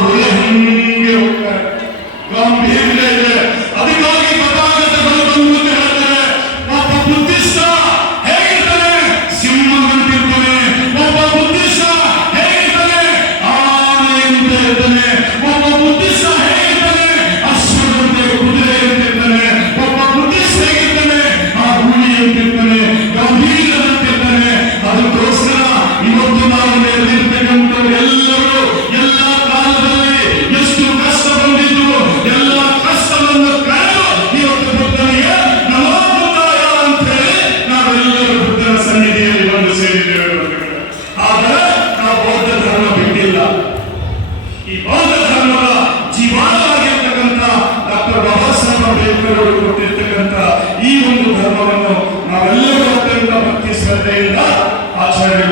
ಗುರಿ ಹಿಂಗೆ ಹೋಗ್ತಾರೆ, ಗಾಂಭೀರ್ಯ ಇದೆ. ಅದಕ್ಕಾಗಿ ತಥಾಗತಗಳು ಬಂದು ಹೇಳ್ತಾರೆ, ಒಬ್ಬ ಬುದ್ಧಿಷ್ಟ ಹೇಗಿರ್ತಾನೆ, ಸಿಂಹದಂತಿರ್ತಾನೆ. ಒಬ್ಬ ಬುದ್ಧಿಷ್ಟ ಹೇಗಿರ್ತಾನೆ, ಆನೆಯಂತೆ ಇರ್ತಾನೆ. ಒಬ್ಬ ಬುದ್ಧಿಷ್ಟ ಹೇಗಿರ್ತಾನೆ, ಅಶ್ವದಂತೆ ಕುದುರೆಯಂತಿರ್ತಾನೆ. ಒಬ್ಬ ಬುದ್ಧಿಷ್ಟ ಹೇಗಿರ್ತಾನೆ, ಆ ಹುಲಿಯಂತಿರ್ತಾನೆ, ಗಂಭೀರದಂತಿರ್ತಾನೆ. ಅದಕ್ಕೋಸ್ಕರ ಇವತ್ತು ನಾವು ನೆರೆದಿರ್ತಕ್ಕಂಥ ಎಲ್ಲರೂ ಎಲ್ಲ ಕಾಲದಲ್ಲಿ ಎಷ್ಟು ಕಷ್ಟ ಬಂದಿದ್ದು ಎಲ್ಲ ಕಷ್ಟವನ್ನು ಕಳೆದು ಇವತ್ತು ಬುದ್ಧನಿಗೆ ನಮೋ ಬುದ್ಧಾಯ ಅಂತ ಹೇಳಿ ನಾವೆಲ್ಲರೂ ಬುದ್ಧನ ಸನ್ನಿಧಿಯಲ್ಲಿ ಬಂದು ಸೇರಿದ್ದೇವೆ. ಆದರೆ ನಾವು ಬೌದ್ಧ ಧರ್ಮ ಬಿಟ್ಟಿಲ್ಲ. ಈ ಬೌದ್ಧ ಧರ್ಮದ ಜೀವಾಳವಾಗಿರ್ತಕ್ಕಂಥ ಡಾಕ್ಟರ್ ಬಾಬಾ ಸಾಹೇಬ್ ಅಂಬೇಡ್ಕರ್ ಅವರು ಕೊಟ್ಟಿರ್ತಕ್ಕಂಥ ಈ ಒಂದು ಧರ್ಮವನ್ನು ನಾವೆಲ್ಲರೂ ಅತ್ಯಂತ ಭಕ್ತಿ ಶ್ರದ್ಧೆಯಿಂದ ಆಚರಣೆ